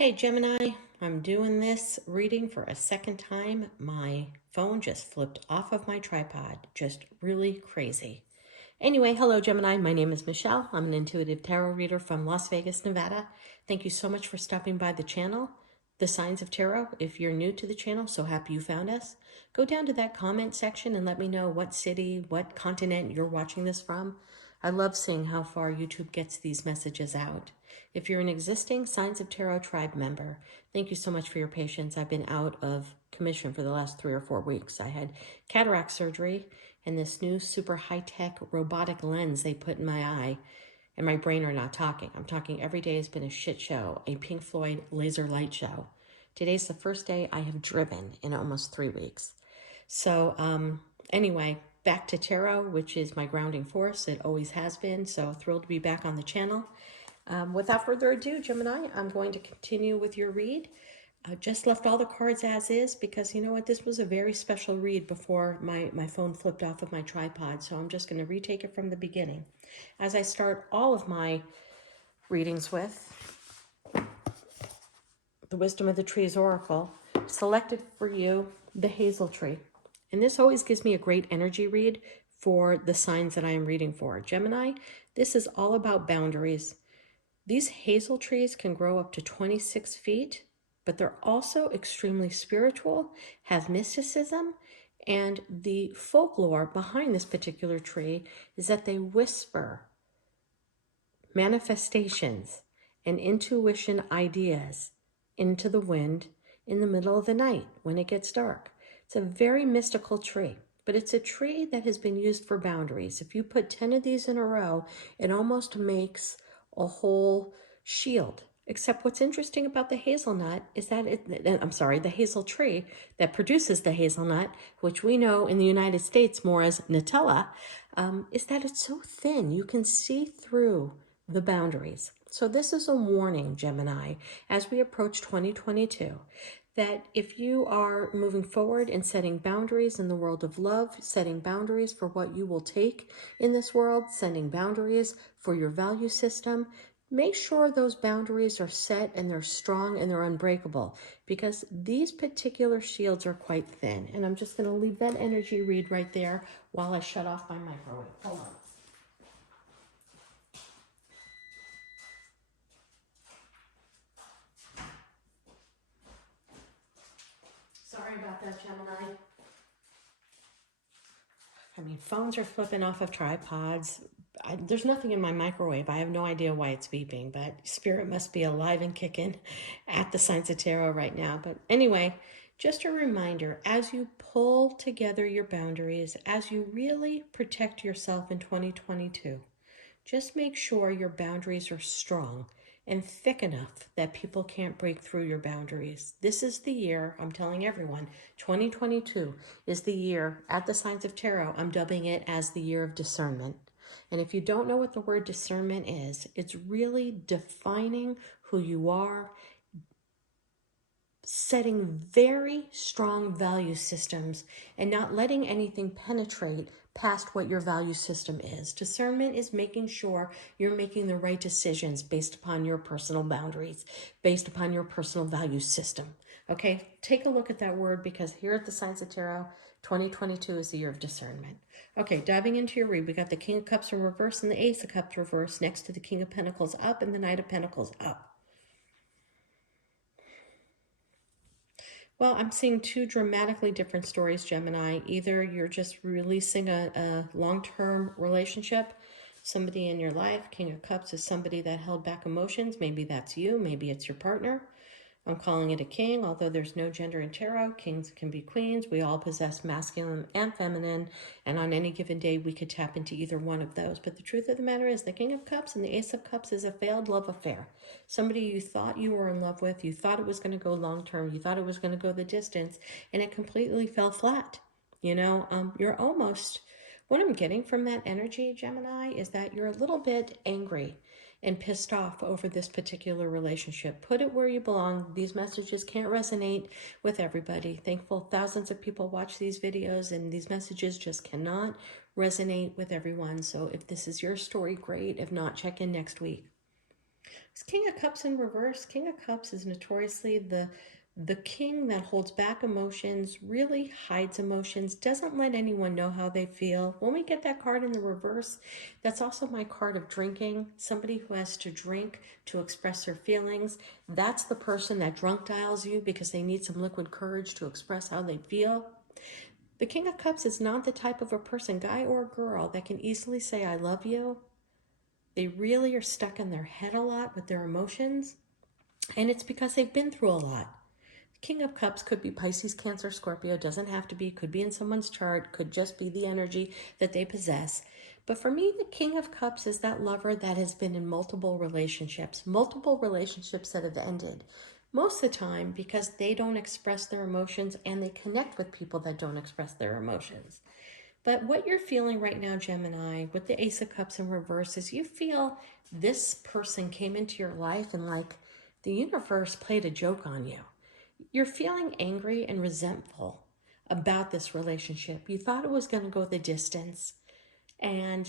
Hey Gemini, I'm doing this reading for a second time. My phone just flipped off of my tripod. Just really crazy. Anyway, hello Gemini, my name is Michelle. I'm an intuitive tarot reader from Las Vegas, Nevada. Thank you so much for stopping by the channel, The Signs of Tarot. If you're new to the channel, so happy you found us. Go down to that comment section and let me know what city, what continent you're watching this from. I love seeing how far YouTube gets these messages out. If you're an existing Signs of Tarot tribe member, thank you so much for your patience. I've been out of commission for the last 3 or 4 weeks. I had cataract surgery and this new super high-tech robotic lens they put in my eye, and my brain are not talking. I'm talking every day has been a shit show, a Pink Floyd laser light show. Today's the first day I have driven in almost 3 weeks. So anyway, back to tarot, which is my grounding force. It always has been, so thrilled to be back on the channel. Without further ado, Gemini, I'm going to continue with your read. I just left all the cards as is because you know what, this was a very special read before my phone flipped off of my tripod. So I'm just going to retake it from the beginning. As I start all of my readings with the Wisdom of the Trees Oracle, selected for you the hazel tree. And this always gives me a great energy read for the signs that I am reading for. Gemini, this is all about boundaries. These hazel trees can grow up to 26 feet, but they're also extremely spiritual, have mysticism, and the folklore behind this particular tree is that they whisper manifestations and intuition ideas into the wind in the middle of the night when it gets dark. It's a very mystical tree, but it's a tree that has been used for boundaries. If you put 10 of these in a row, it almost makes a whole shield. Except what's interesting about the hazelnut is that the hazel tree that produces the hazelnut, which we know in the United States more as Nutella, is that it's so thin. You can see through the boundaries. So this is a warning, Gemini, as we approach 2022, that if you are moving forward and setting boundaries in the world of love, setting boundaries for what you will take in this world, setting boundaries for your value system, make sure those boundaries are set and they're strong and they're unbreakable, because these particular shields are quite thin. And I'm just going to leave that energy read right there while I shut off my microwave. Hold on. Sorry about that, Gemini. I mean, phones are flipping off of tripods. There's nothing in my microwave. I have no idea why it's beeping, but spirit must be alive and kicking at the Signs of Tarot right now. But anyway, just a reminder, as you pull together your boundaries, as you really protect yourself in 2022, just make sure your boundaries are strong and thick enough that people can't break through your boundaries. This is the year, I'm telling everyone, 2022 is the year, at the Signs of Tarot, I'm dubbing it as the year of discernment. And if you don't know what the word discernment is, it's really defining who you are, setting very strong value systems and not letting anything penetrate past what your value system is. Discernment is making sure you're making the right decisions based upon your personal boundaries, based upon your personal value system. Okay, take a look at that word, because here at the Signs of Tarot, 2022 is the year of discernment. Okay, diving into your read, we got the King of Cups in reverse and the Ace of Cups reverse next to the King of Pentacles up and the Knight of Pentacles up. Well, I'm seeing two dramatically different stories, Gemini. Either you're just releasing a long-term relationship, somebody in your life. King of Cups is somebody that held back emotions. Maybe that's you. Maybe it's your partner. I'm calling it a king, although there's no gender in tarot. Kings can be queens. We all possess masculine and feminine, and on any given day, we could tap into either one of those. But the truth of the matter is the King of Cups and the Ace of Cups is a failed love affair. Somebody you thought you were in love with, you thought it was going to go long-term, you thought it was going to go the distance, and it completely fell flat. You know, you're almost... What I'm getting from that energy, Gemini, is that you're a little bit angry and pissed off over this particular relationship. Put it where you belong. These messages can't resonate with everybody. Thankful thousands of people watch these videos, and these messages just cannot resonate with everyone. So if this is your story, great. If not, check in next week. King of Cups in reverse. King of Cups is notoriously the king that holds back emotions, really hides emotions, doesn't let anyone know how they feel. When we get that card in the reverse, that's also my card of drinking. Somebody who has to drink to express their feelings. That's the person that drunk dials you because they need some liquid courage to express how they feel. The King of Cups is not the type of a person, guy or girl, that can easily say, I love you. They really are stuck in their head a lot with their emotions, and it's because they've been through a lot. King of Cups could be Pisces, Cancer, Scorpio, doesn't have to be, could be in someone's chart, could just be the energy that they possess. But for me, the King of Cups is that lover that has been in multiple relationships that have ended. Most of the time because they don't express their emotions and they connect with people that don't express their emotions. But what you're feeling right now, Gemini, with the Ace of Cups in reverse is you feel this person came into your life and like the universe played a joke on you. You're feeling angry and resentful about this relationship. You thought it was going to go the distance. And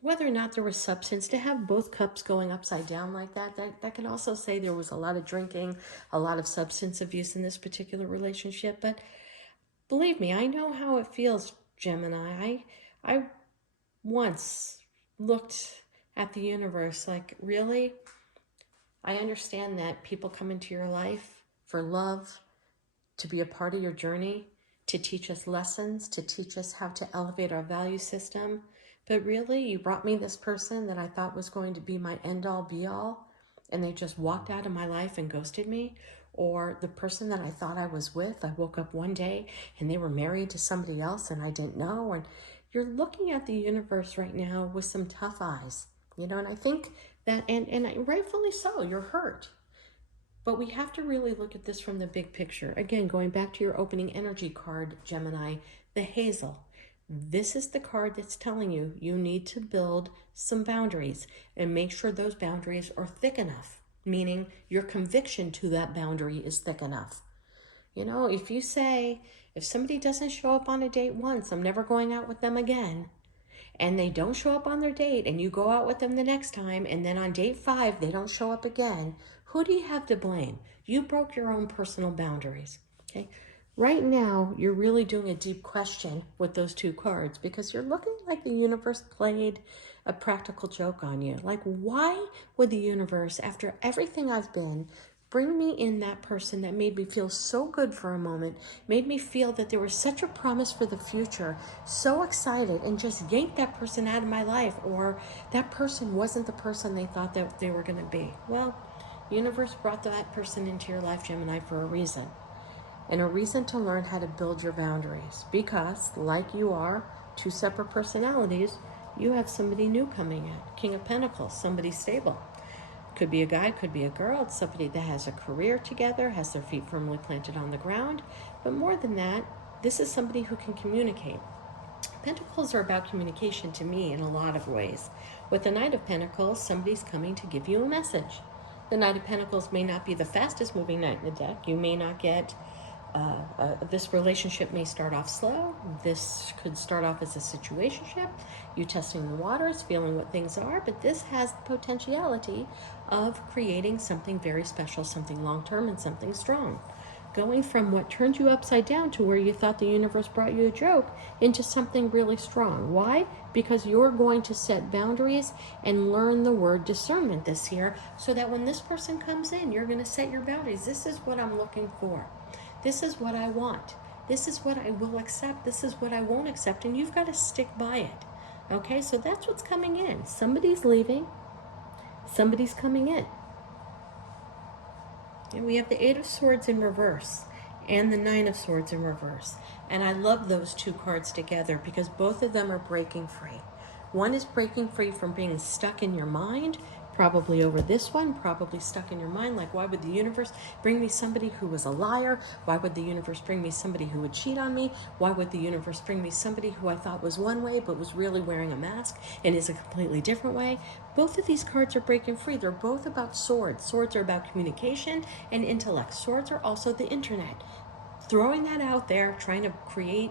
whether or not there was substance, to have both cups going upside down like that can also say there was a lot of drinking, a lot of substance abuse in this particular relationship. But believe me, I know how it feels, Gemini. I once looked at the universe like, really? I understand that people come into your life for love, to be a part of your journey, to teach us lessons, to teach us how to elevate our value system. But really, you brought me this person that I thought was going to be my end-all be-all, and they just walked out of my life and ghosted me. Or the person that I thought I was with, I woke up one day and they were married to somebody else and I didn't know. And you're looking at the universe right now with some tough eyes, and I think that, and rightfully so, you're hurt. But we have to really look at this from the big picture. Again, going back to your opening energy card, Gemini, the hazel. This is the card that's telling you you need to build some boundaries and make sure those boundaries are thick enough, meaning your conviction to that boundary is thick enough. If you say, if somebody doesn't show up on a date once, I'm never going out with them again, and they don't show up on their date and you go out with them the next time, and then on date 5 they don't show up again, who do you have to blame? You broke your own personal boundaries. Okay, right now you're really doing a deep question with those two cards because you're looking like the universe played a practical joke on you. Like, why would the universe, after everything I've been, bring me in that person that made me feel so good for a moment, made me feel that there was such a promise for the future, so excited, and just yank that person out of my life, or that person wasn't the person they thought that they were going to be? Well, the universe brought that person into your life, Gemini, for a reason. And a reason to learn how to build your boundaries. Because, like you are, two separate personalities, you have somebody new coming in. King of Pentacles, somebody stable. Could be a guy, could be a girl. It's somebody that has a career together, has their feet firmly planted on the ground. But more than that, this is somebody who can communicate. Pentacles are about communication to me in a lot of ways. With the Knight of Pentacles, somebody's coming to give you a message. The Knight of Pentacles may not be the fastest moving knight in the deck. You may not get, this relationship may start off slow. This could start off as a situationship, you testing the waters, feeling what things are, but this has the potentiality of creating something very special, something long-term and something strong. Going from what turned you upside down to where you thought the universe brought you a joke into something really strong. Why? Because you're going to set boundaries and learn the word discernment this year, so that when this person comes in, you're going to set your boundaries. This is what I'm looking for. This is what I want. This is what I will accept. This is what I won't accept. And you've got to stick by it. Okay, so that's what's coming in. Somebody's leaving. Somebody's coming in. And we have the Eight of Swords in reverse and the Nine of Swords in reverse. And I love those two cards together because both of them are breaking free. One is breaking free from being stuck in your mind, probably over this one, probably stuck in your mind, like, why would the universe bring me somebody who was a liar? Why would the universe bring me somebody who would cheat on me? Why would the universe bring me somebody who I thought was one way but was really wearing a mask and is a completely different way? Both of these cards are breaking free. They're both about swords. Swords are about communication and intellect. Swords are also the internet. Throwing that out there, trying to create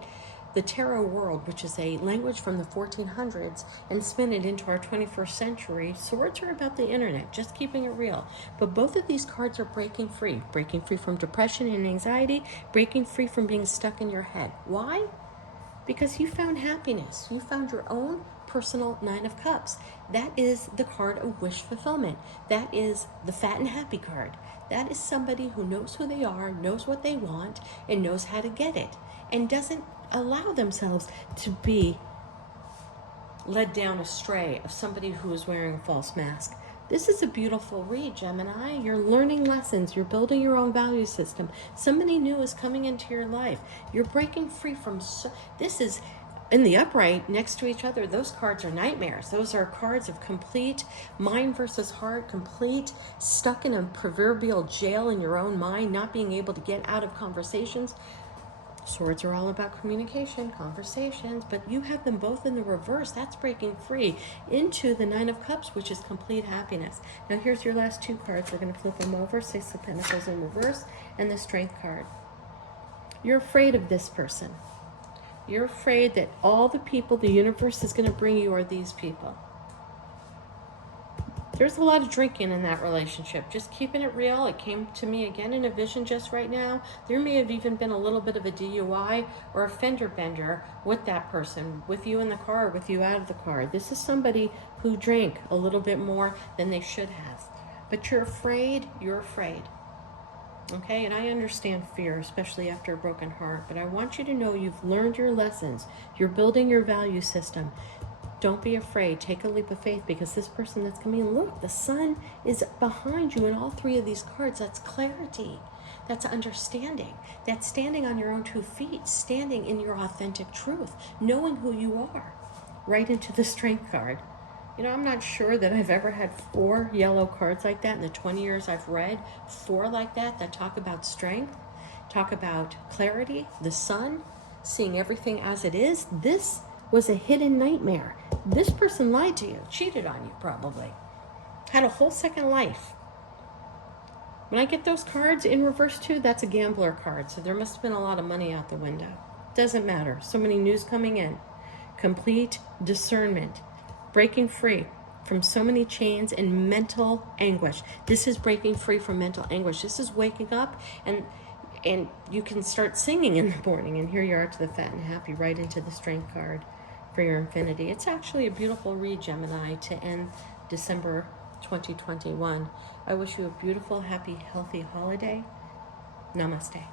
the tarot world, which is a language from the 1400s, and spin it into our 21st century. Swords are about the internet, just keeping it real. But both of these cards are breaking free from depression and anxiety, breaking free from being stuck in your head. Why? Because you found happiness. You found your own personal Nine of Cups. That is the card of wish fulfillment. That is the fat and happy card. That is somebody who knows who they are, knows what they want, and knows how to get it, and doesn't allow themselves to be led down astray of somebody who is wearing a false mask. This is a beautiful read, Gemini. You're learning lessons. You're building your own value system. Somebody new is coming into your life. You're breaking free from... This is in the upright next to each other. Those cards are nightmares. Those are cards of complete mind versus heart, complete stuck in a proverbial jail in your own mind, not being able to get out of conversations. Swords are all about communication, conversations, but you have them both in the reverse. That's breaking free into the Nine of Cups, which is complete happiness. Now here's your last two cards. We're going to flip them over. Six of Pentacles in reverse and the Strength card. You're afraid of this person. You're afraid that all the people the universe is going to bring you are these people. There's a lot of drinking in that relationship. Just keeping it real. It came to me again in a vision just right now. There may have even been a little bit of a DUI or a fender bender with that person, with you in the car, with you out of the car. This is somebody who drank a little bit more than they should have. But you're afraid. You're afraid. Okay, and I understand fear, especially after a broken heart. But I want you to know you've learned your lessons. You're building your value system. Don't be afraid. Take a leap of faith, because this person that's coming in, look, the sun is behind you in all three of these cards. That's clarity. That's understanding. That's standing on your own 2 feet, standing in your authentic truth, knowing who you are. Right into the Strength card. You know, I'm not sure that I've ever had 4 yellow cards like that in the 20 years I've read. 4 like that talk about strength, talk about clarity, the sun, seeing everything as it is. This was a hidden nightmare. This person lied to you, cheated on you probably, had a whole second life. When I get those cards in reverse too, that's a gambler card. So there must have been a lot of money out the window. Doesn't matter. So many news coming in. Complete discernment. Breaking free from so many chains and mental anguish. This is breaking free from mental anguish. This is waking up and you can start singing in the morning, and here you are to the fat and happy, right into the Strength card for your infinity. It's actually a beautiful read, Gemini, to end December 2021. I wish you a beautiful, happy, healthy holiday. Namaste.